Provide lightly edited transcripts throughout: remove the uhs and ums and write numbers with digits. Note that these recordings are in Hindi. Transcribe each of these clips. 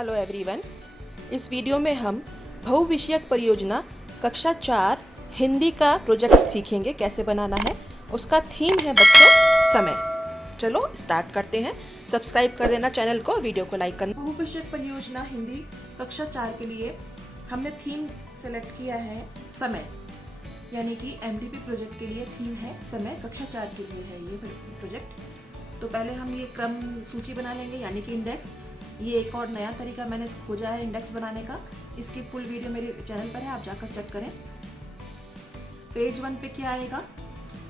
Hello everyone. इस वीडियो में हम बहुविषयक परियोजना कक्षा 4 हिंदी का प्रोजेक्ट सीखेंगे कैसे बनाना है। उसका थीम है बच्चों समय। चलो स्टार्ट करते हैं। सब्सक्राइब कर देना चैनल को, वीडियो को लाइक करना। बहुविषयक परियोजना हिंदी कक्षा 4 के लिए हमने थीम सेलेक्ट किया है समय, यानी कि एमडीपी प्रोजेक्ट के लिए थीम है समय। कक्षा 4 के लिए है ये प्रोजेक्ट। तो पहले हम ये क्रम सूची बना लेंगे, यानी कि इंडेक्स। ये एक और नया तरीका मैंने खोजा है इंडेक्स बनाने का। इसकी फुल वीडियो मेरे चैनल पर है, आप जाकर चेक करें। पेज 1 पे क्या आएगा?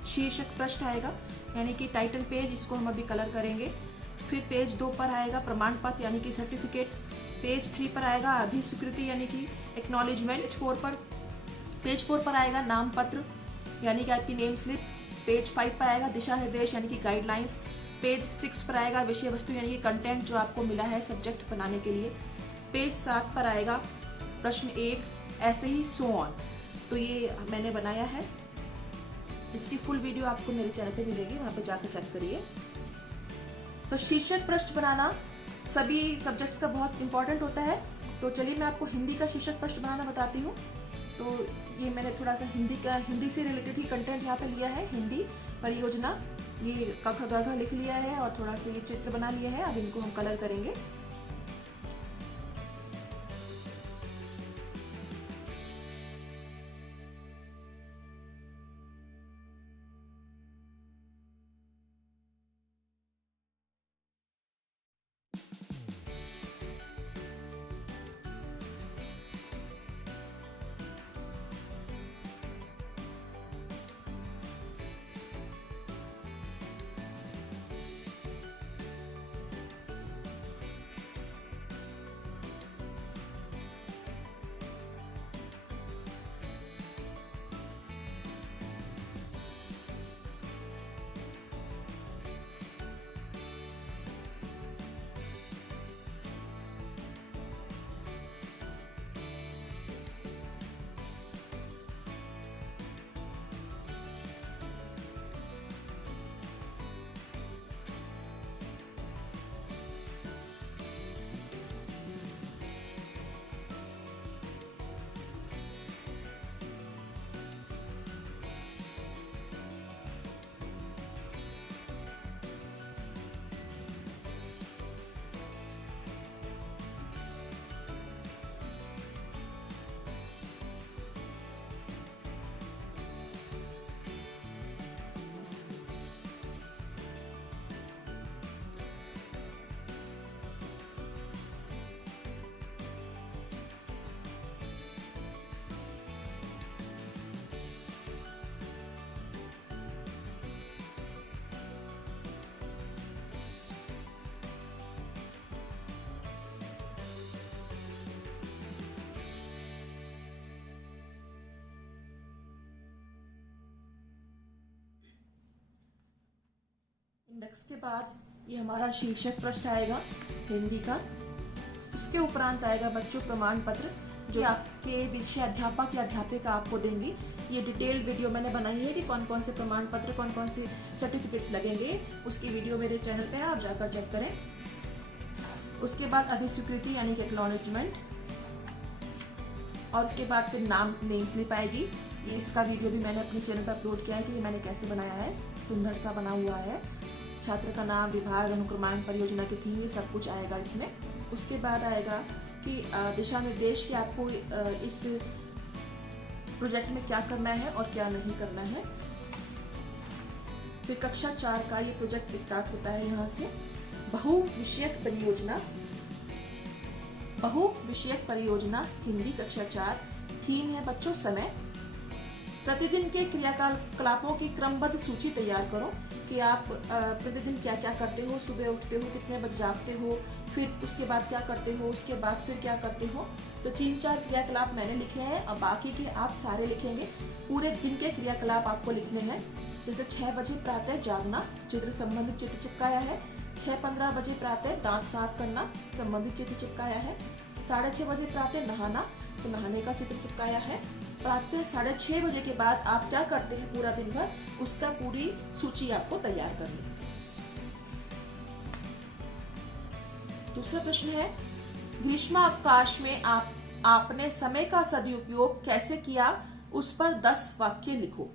शीर्षक पृष्ठ आएगा, यानी कि टाइटल पेज। इसको हम अभी कलर करेंगे। फिर पेज 2 पर आएगा प्रमाण पत्र, यानी कि सर्टिफिकेट। पेज 3 पर आएगा अभिस्वीकृति, यानी कि एक्नॉलेजमेंट। पेज 4 पर आएगा नाम पत्र, यानी कि आपकी नेम स्लिप। पेज 5 पर आएगा दिशा निर्देश, यानी कि गाइडलाइंस। पेज 6 पर आएगा विषय वस्तु, यानी कि कंटेंट जो आपको मिला है सब्जेक्ट बनाने के लिए। पेज 7 पर आएगा प्रश्न 1, ऐसे ही सो ऑन। तो ये मैंने बनाया है। इसकी फुल वीडियो आपको मेरे चैनल पे मिलेगी, वहाँ पे जाकर चेक करिए। तो शीर्षक पृष्ठ बनाना सभी सब्जेक्ट्स का बहुत इंपॉर्टेंट होता है। तो चलिए मैं आपको हिंदी का शीर्षक पृष्ठ बनाना बताती हूँ। तो ये मैंने थोड़ा सा हिंदी से रिलेटेड ही कंटेंट यहाँ पे लिया है। हिंदी परियोजना, ये क ख ग घ लिख लिया है और थोड़ा सा ये चित्र बना लिया है। अब इनको हम कलर करेंगे। इंडेक्स के बाद ये हमारा शीर्षक पृष्ठ आएगा हिंदी का। उसके उपरांत आएगा बच्चों प्रमाण पत्र, जो आपके विषय अध्यापक या अध्यापिका आपको देंगी। ये डिटेल्ड वीडियो मैंने बनाई है कि कौन कौन से प्रमाण पत्र, कौन कौन से सर्टिफिकेट्स लगेंगे। उसकी वीडियो मेरे चैनल पे है, आप जाकर चेक करें। उसके बाद अभिस्वीकृति, यानी कि एक्नॉलेजमेंट। और उसके बाद फिर नेम स्लिप आएगी। ये इसका वीडियो भी मैंने अपने चैनल पर अपलोड किया है कि ये मैंने कैसे बनाया है। सुंदर सा बना हुआ है। छात्र का नाम, विभाग, अनुक्रमांक, परियोजना की थीम, ये सब कुछ आएगा इसमें। उसके बाद आएगा कि दिशा निर्देश कि आपको इस प्रोजेक्ट में क्या करना है और क्या नहीं करना है। फिर कक्षा 4 का ये प्रोजेक्ट स्टार्ट होता है यहाँ से। बहुविषयक परियोजना हिंदी कक्षा 4। थीम है बच्चों समय। प्रतिदिन के क्रियाकलापों की क्रमबद्ध सूची तैयार करो कि आप प्रतिदिन क्या क्या करते हो। सुबह उठते हो, कितने बजे जागते हो, फिर उसके बाद क्या करते हो, उसके बाद फिर क्या करते हो। तो 3-4 क्रियाकलाप मैंने लिखे हैं और बाकी के आप सारे लिखेंगे। पूरे दिन के क्रियाकलाप आपको लिखने हैं। जैसे 6 बजे प्रातः जागना, चित्र संबंधित चित्र चिपकाया है। 6:15 बजे प्रातः दांत साफ करना, संबंधित चित्र चिपकाया है। 6:30 बजे प्रातः नहाना, तो नहाने का चित्र चिपकाया है। प्रातः 6:30 बजे के बाद आप क्या करते हैं पूरा दिन भर, उसका पूरी सूची आपको तैयार करनी है। दूसरा प्रश्न है ग्रीष्मावकाश में आपने समय का सदुपयोग कैसे किया, उस पर 10 वाक्य लिखो।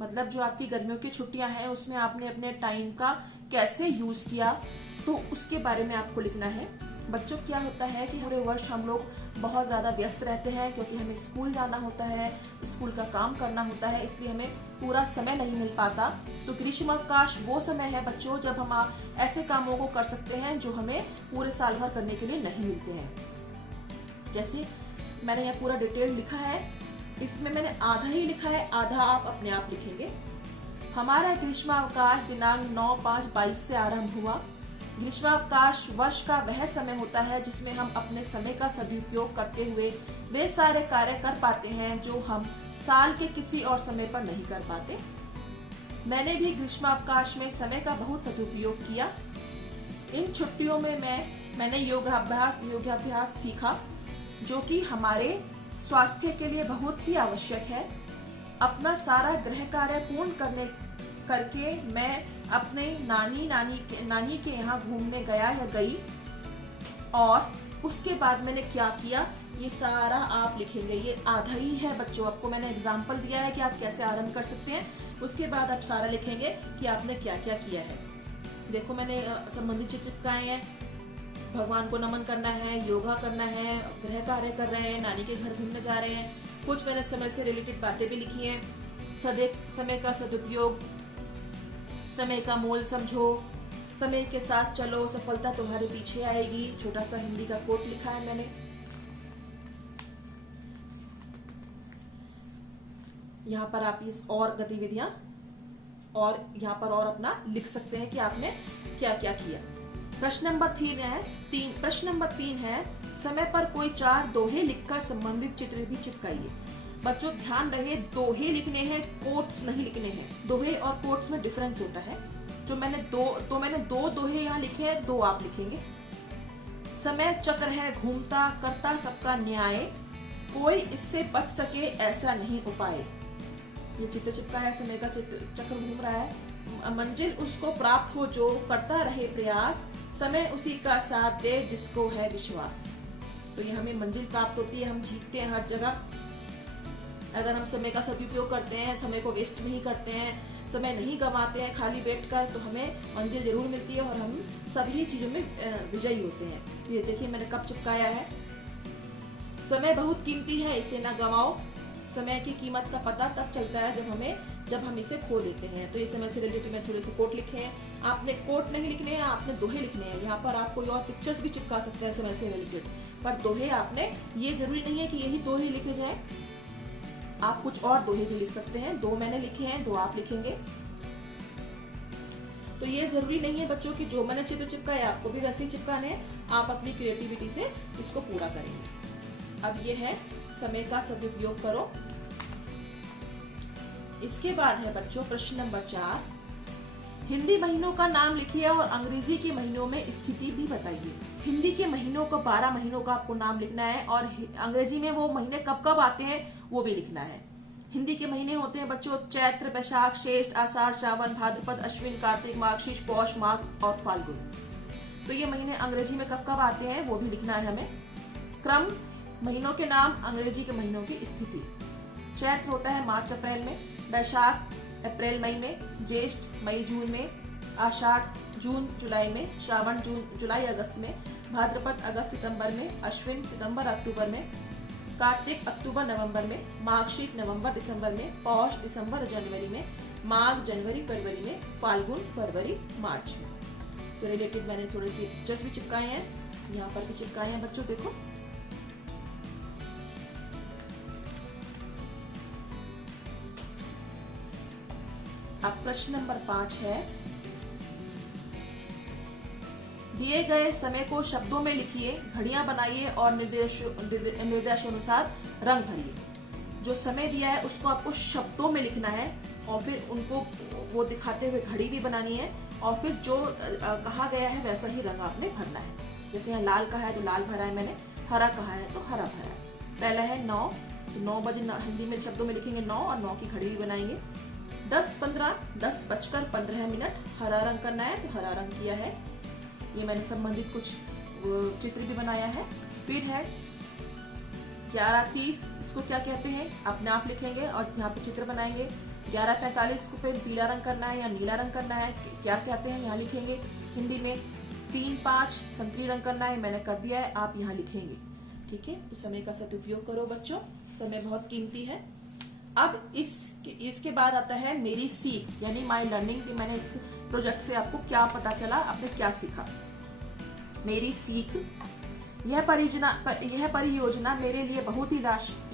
मतलब जो आपकी गर्मियों की छुट्टियां हैं उसमें आपने अपने टाइम का कैसे यूज किया, तो उसके बारे में आपको लिखना है। बच्चों, क्या होता है कि पूरे वर्ष हम लोग बहुत ज़्यादा व्यस्त रहते हैं, क्योंकि हमें स्कूल जाना होता है, स्कूल का काम करना होता है, इसलिए हमें पूरा समय नहीं मिल पाता। तो ग्रीष्मावकाश वो समय है बच्चों जब हम ऐसे कामों को कर सकते हैं जो हमें पूरे साल भर करने के लिए नहीं मिलते हैं। जैसे मैंने यहाँ पूरा डिटेल लिखा है, इसमें मैंने आधा ही लिखा है, आधा आप अपने आप लिखेंगे। हमारा ग्रीष्मावकाश दिनांक 9/5/22 से आरंभ हुआ। ग्रीष्मावकाश वर्ष का वह समय होता है जिसमें हम अपने समय का सदुपयोग करते हुए वे सारे कार्य कर पाते हैं जो हम साल के किसी और समय पर नहीं कर पाते। मैंने भी ग्रीष्मावकाश में समय का बहुत सदुपयोग किया। इन छुट्टियों में मैंने योगाभ्यास सीखा, जो कि हमारे स्वास्थ्य के लिए बहुत ही आवश्यक है। अपना सारा गृह कार्य पूर्ण करके मैं अपने नानी के यहाँ घूमने गया या गई, और उसके बाद मैंने क्या किया ये सारा आप लिखेंगे। ये आधा ही है बच्चों, आपको मैंने एग्जाम्पल दिया है कि आप कैसे आरंभ कर सकते हैं। उसके बाद आप सारा लिखेंगे कि आपने क्या क्या किया है। देखो मैंने संबंधित चित्र चिपकाए हैं, भगवान को नमन करना है, योगा करना है, गृह कार्य कर रहे हैं, नानी के घर घूमने जा रहे हैं। कुछ मैंने समय से रिलेटेड बातें भी लिखी हैं। समय का सदुपयोग, समय का मोल समझो, समय के साथ चलो, सफलता तुम्हारे पीछे आएगी। छोटा सा हिंदी का कोट लिखा है मैंने। यहाँ पर आप इस और गतिविधियां और यहाँ पर और अपना लिख सकते हैं कि आपने क्या क्या किया। प्रश्न नंबर 3 है समय पर कोई 4 दोहे लिखकर संबंधित चित्र भी चिपकाइए। बच्चों ध्यान रहे, दोहे लिखने हैं, कोट्स नहीं लिखने हैं। दोहे और कोट्स में डिफरेंस होता है। मैंने दो दोहे यहाँ लिखे हैं, 2 आप लिखेंगे। समय चक्र है घूमता, करता सबका न्याय, कोई इससे बच सके ऐसा नहीं उपाय। ये चित्र चिपका है, समय का चक्र घूम रहा है। मंजिल उसको प्राप्त हो जो करता रहे प्रयास, समय उसी का साथ दे जिसको है विश्वास। तो ये हमें मंजिल प्राप्त होती है, हम जीतते हैं हर जगह अगर हम समय का सदुपयोग करते हैं, समय को वेस्ट नहीं करते हैं, समय नहीं गंवाते हैं खाली बैठकर, तो हमें मंजिल जरूर मिलती है और हम सभी चीजों में विजयी होते हैं। ये देखिए मैंने कब चिपकाया है। समय बहुत कीमती है, इसे ना गंवाओ। समय की कीमत का पता तब चलता है जब हम इसे खो देते हैं। तो ये समय से रिलेटेड में थोड़े से कोट लिखे हैं। आपने कोट नहीं लिखने हैं, आपने दोहे लिखने हैं। यहाँ पर आप कोई और पिक्चर्स भी चिपका सकते हैं समय से रिलेटेड, पर दोहे आपने, ये जरूरी नहीं है कि यही दोहे लिखे जाए, आप कुछ और दोहे भी लिख सकते हैं। 2 मैंने लिखे हैं, 2 आप लिखेंगे। तो ये जरूरी नहीं है बच्चों कि जो मैंने चित्र चिपकाए आपको भी वैसे ही चिपकाने हैं। आप अपनी क्रिएटिविटी से इसको पूरा करेंगे। अब ये है समय का सदुपयोग करो। इसके बाद है बच्चों प्रश्न नंबर 4, हिंदी महीनों का नाम लिखिए और अंग्रेजी के महीनों में स्थिति भी बताइए। हिंदी के महीनों को 12 महीनों का आपको नाम लिखना है और अंग्रेजी में वो महीने कब कब आते हैं वो भी लिखना है। हिंदी के महीने होते हैं बच्चों चैत्र, बैशाख, ज्येष्ठ, आषाढ़, श्रावण, भाद्रपद, अश्विन, कार्तिक, मार्गशीर्ष, पौष, माघ और फाल्गुन। तो ये महीने अंग्रेजी में कब कब आते हैं वो भी लिखना है हमें। क्रम, महीनों के नाम, अंग्रेजी के महीनों की स्थिति। चैत्र होता है मार्च अप्रैल में, बैशाख अप्रैल मई में, ज्येष्ठ मई जून में, आषाढ़ जून जुलाई में, श्रावण जून जुलाई अगस्त में, भाद्रपद अगस्त सितंबर में, अश्विन सितंबर अक्टूबर में, कार्तिक अक्टूबर नवंबर में, मार्गशीर्ष नवंबर दिसंबर में, पौष दिसंबर जनवरी में, माघ जनवरी फरवरी में, फाल्गुन फरवरी मार्च में। तो रिलेटेड मैंने थोड़े से पिक्चर्स भी चिपकाए हैं, यहाँ पर भी चिपकाए हैं बच्चों, देखो। अब प्रश्न नंबर 5 है, दिए गए समय को शब्दों में लिखिए, घड़ियां बनाइए और निर्देशानुसार रंग भरिए। जो समय दिया है उसको आपको शब्दों में लिखना है और फिर उनको वो दिखाते हुए घड़ी भी बनानी है और फिर जो कहा गया है वैसा ही रंग आपने भरना है। जैसे यहाँ लाल कहा है तो लाल भरा है मैंने, हरा कहा है तो हरा भरा है। पहला है 9, तो 9 बजे हिंदी में शब्दों में लिखेंगे 9 और 9 की घड़ी भी बनाएंगे। 10:15 हरा रंग करना है तो हरा रंग किया है। ये मैंने संबंधित कुछ चित्र भी बनाया है। फिर है 11:30, इसको क्या कहते हैं अपने आप लिखेंगे और यहाँ पे चित्र बनाएंगे। 11:45 को फिर पीला रंग करना है या नीला रंग करना है, क्या कहते हैं यहाँ लिखेंगे हिंदी में। 3:05 संतरी रंग करना है, मैंने कर दिया है, आप यहाँ लिखेंगे। ठीक है, तो समय का सदुपयोग करो बच्चों, समय बहुत कीमती है। अब इसके बाद आता है मेरी सीख, यानी माई लर्निंग। कि मैंने इस प्रोजेक्ट से आपको क्या पता चला, आपने क्या सीखा। मेरी सीख, यह परियोजना मेरे लिए बहुत ही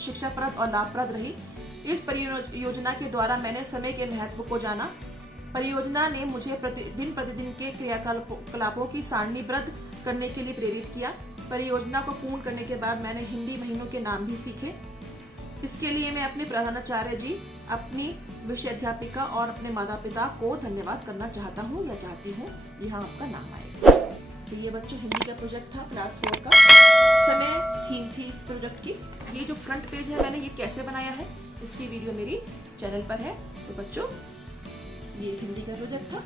शिक्षाप्रद और लाभप्रद रही। इस परियोजना के द्वारा मैंने समय के महत्व को जाना। परियोजना ने मुझे दिन प्रतिदिन के क्रियाकलापों की सारणीबद्ध करने के लिए प्रेरित किया। परियोजना को पूर्ण करने के बाद मैंने हिंदी महीनों के नाम भी सीखे। इसके लिए मैं अपने प्रधानाचार्य जी, अपनी विषयाध्यापिका और अपने माता पिता को धन्यवाद करना चाहता हूँ या चाहती हूँ। यहाँ आपका नाम आएगा। तो ये बच्चों हिंदी का प्रोजेक्ट था क्लास 4 का। समय थीम थी इस प्रोजेक्ट की। ये जो फ्रंट पेज है मैंने ये कैसे बनाया है, इसकी वीडियो मेरी चैनल पर है। तो बच्चों ये हिंदी का प्रोजेक्ट था।